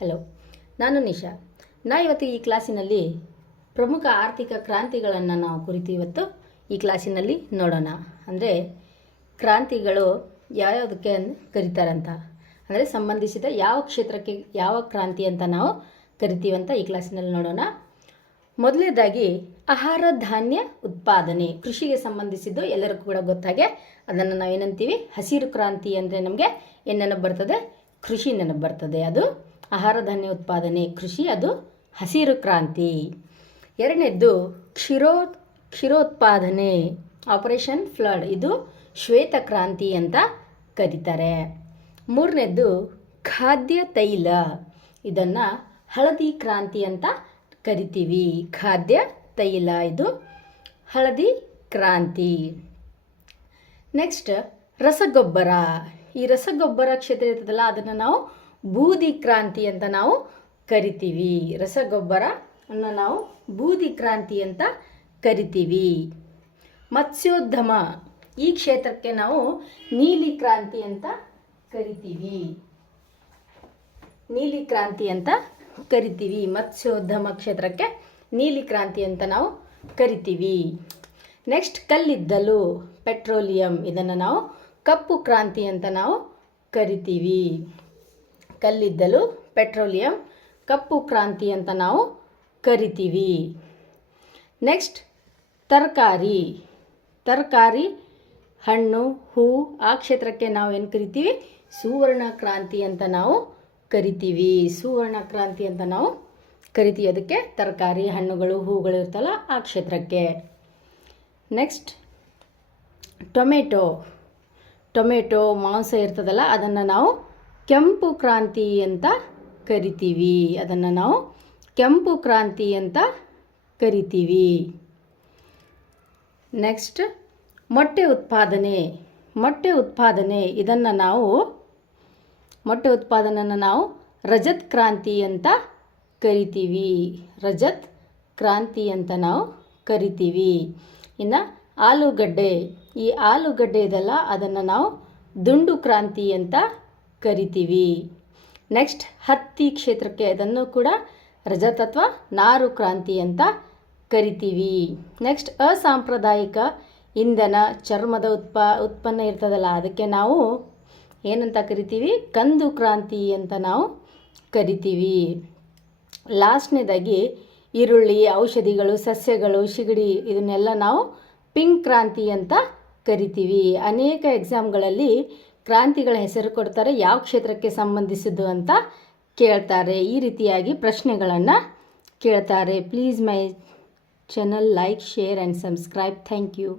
Hello, ನಾನು ನಿಶಾ. ಇವತ್ತು ಈ ಕ್ಲಾಸಿನಲ್ಲಿ ಪ್ರಮುಖ ಆರ್ಥಿಕ ಕ್ರಾಂತಿಗಳನ್ನು ನಾವು ಕುರಿತು ಇವತ್ತು ಈ ಕ್ಲಾಸಿನಲ್ಲಿ ನೋಡೋಣ. ಅಂದರೆ ಕ್ರಾಂತಿಗಳು ಯಾವ್ಯಾವುದಕ್ಕೆ ಕರೀತಾರಂತ, ಅಂದರೆ ಸಂಬಂಧಿಸಿದ ಯಾವ ಕ್ಷೇತ್ರಕ್ಕೆ ಯಾವ ಕ್ರಾಂತಿ ಅಂತ ನಾವು ಕರಿತೀವಂತ ಈ ಕ್ಲಾಸಿನಲ್ಲಿ ನೋಡೋಣ. ಮೊದಲನೇದಾಗಿ ಆಹಾರ ಧಾನ್ಯ ಉತ್ಪಾದನೆ, ಕೃಷಿಗೆ ಸಂಬಂಧಿಸಿದ್ದು ಎಲ್ಲರಿಗೂ ಕೂಡ ಗೊತ್ತಾಗೆ. ಅದನ್ನು ನಾವೇನಂತೀವಿ, ಹಸಿರು ಕ್ರಾಂತಿ ಅಂದರೆ ನಮಗೆ ಏನು ನೆನಪು ಬರ್ತದೆ? ಕೃಷಿ ನೆನಪು ಬರ್ತದೆ. ಅದು ಆಹಾರ ಧಾನ್ಯ ಉತ್ಪಾದನೆ, ಕೃಷಿ, ಅದು ಹಸಿರು ಕ್ರಾಂತಿ. ಎರಡನೇದ್ದು ಕ್ಷೀರೋತ್ಪಾದನೆ, ಆಪರೇಷನ್ ಫ್ಲಡ್, ಇದು ಶ್ವೇತ ಕ್ರಾಂತಿ ಅಂತ ಕರೀತಾರೆ. ಮೂರನೇದ್ದು ಖಾದ್ಯ ತೈಲ, ಇದನ್ನು ಹಳದಿ ಕ್ರಾಂತಿ ಅಂತ ಕರಿತೀವಿ. ಖಾದ್ಯ ತೈಲ, ಇದು ಹಳದಿ ಕ್ರಾಂತಿ. ನೆಕ್ಸ್ಟ್ ರಸಗೊಬ್ಬರ, ಈ ರಸಗೊಬ್ಬರ ಕ್ಷೇತ್ರ ಇರ್ತದಲ್ಲ, ಅದನ್ನು ನಾವು ಬೂದಿ ಕ್ರಾಂತಿ ಅಂತ ನಾವು ಕರಿತೀವಿ. ರಸಗೊಬ್ಬರ ಅನ್ನು ನಾವು ಬೂದಿ ಕ್ರಾಂತಿ ಅಂತ ಕರಿತೀವಿ. ಮತ್ಸ್ಯೋದ್ಯಮ, ಈ ಕ್ಷೇತ್ರಕ್ಕೆ ನಾವು ನೀಲಿ ಕ್ರಾಂತಿ ಅಂತ ಕರಿತೀವಿ. ನೀಲಿ ಕ್ರಾಂತಿ ಅಂತ ಕರಿತೀವಿ. ಮತ್ಸ್ಯೋದ್ಯಮ ಕ್ಷೇತ್ರಕ್ಕೆ ನೀಲಿ ಕ್ರಾಂತಿ ಅಂತ ನಾವು ಕರಿತೀವಿ. ನೆಕ್ಸ್ಟ್ ಕಲ್ಲಿದ್ದಲು, ಪೆಟ್ರೋಲಿಯಂ, ಇದನ್ನು ನಾವು ಕಪ್ಪು ಕ್ರಾಂತಿ ಅಂತ ನಾವು ಕರಿತೀವಿ. ಕಲ್ಲಿದ್ದಲು, ಪೆಟ್ರೋಲಿಯಂ, ಕಪ್ಪು ಕ್ರಾಂತಿ ಅಂತ ನಾವು ಕರಿತೀವಿ. ನೆಕ್ಸ್ಟ್ ತರಕಾರಿ, ಹಣ್ಣು, ಹೂ, ಆ ಕ್ಷೇತ್ರಕ್ಕೆ ನಾವು ಏನು ಕರಿತೀವಿ? ಸುವರ್ಣ ಕ್ರಾಂತಿ ಅಂತ ನಾವು ಕರಿತೀವಿ. ಸುವರ್ಣ ಕ್ರಾಂತಿ ಅಂತ ನಾವು ಕರಿತೀವಿ. ಅದಕ್ಕೆ ತರಕಾರಿ, ಹಣ್ಣುಗಳು, ಹೂಗಳು ಇರ್ತಲ್ಲ, ಆ ಕ್ಷೇತ್ರಕ್ಕೆ. ನೆಕ್ಸ್ಟ್ ಟೊಮೆಟೊ ಮಾಂಸ ಇರ್ತದಲ್ಲ, ಅದನ್ನು ನಾವು ಕೆಂಪು ಕ್ರಾಂತಿ ಅಂತ ಕರಿತೀವಿ. ಅದನ್ನು ನಾವು ಕೆಂಪು ಕ್ರಾಂತಿ ಅಂತ ಕರಿತೀವಿ. ನೆಕ್ಸ್ಟ್ ಮೊಟ್ಟೆ ಉತ್ಪಾದನೆ, ಇದನ್ನು ನಾವು ಮೊಟ್ಟೆ ಉತ್ಪಾದನೆಯನ್ನು ನಾವು ರಜತ್ ಕ್ರಾಂತಿ ಅಂತ ಕರಿತೀವಿ. ರಜತ್ ಕ್ರಾಂತಿ ಅಂತ ನಾವು ಕರಿತೀವಿ. ಇನ್ನು ಆಲೂಗಡ್ಡೆ, ಈ ಆಲೂಗಡ್ಡೆ ಇದೆಲ್ಲ, ಅದನ್ನು ನಾವು ದುಂಡು ಕ್ರಾಂತಿ ಅಂತ ಕರಿತೀವಿ. ನೆಕ್ಸ್ಟ್ ಹತ್ತಿ ಕ್ಷೇತ್ರಕ್ಕೆ, ಅದನ್ನು ಕೂಡ ರಜತ್ ಅಥವಾ ನಾರು ಕ್ರಾಂತಿ ಅಂತ ಕರಿತೀವಿ. ನೆಕ್ಸ್ಟ್ ಅಸಾಂಪ್ರದಾಯಿಕ ಇಂಧನ, ಚರ್ಮದ ಉತ್ಪನ್ನ ಇರ್ತದಲ್ಲ, ಅದಕ್ಕೆ ನಾವು ಏನಂತ ಕರಿತೀವಿ? ಕಂದು ಕ್ರಾಂತಿ ಅಂತ ನಾವು ಕರಿತೀವಿ. ಲಾಸ್ಟ್ನೇದಾಗಿ ಈರುಳ್ಳಿ, ಔಷಧಿಗಳು, ಸಸ್ಯಗಳು, ಸಿಗಡಿ, ಇದನ್ನೆಲ್ಲ ನಾವು ಪಿಂಕ್ ಕ್ರಾಂತಿ ಅಂತ ಕರಿತೀವಿ. ಅನೇಕ ಎಕ್ಸಾಮ್ಗಳಲ್ಲಿ ಕ್ರಾಂತಿಗಳ ಹೆಸರು ಕೊಡ್ತಾರೆ, ಯಾವ ಕ್ಷೇತ್ರಕ್ಕೆ ಸಂಬಂಧಿಸಿದ್ದು ಅಂತ ಕೇಳ್ತಾರೆ. ಈ ರೀತಿಯಾಗಿ ಪ್ರಶ್ನೆಗಳನ್ನು ಕೇಳ್ತಾರೆ. Please my channel like, share and subscribe. Thank you.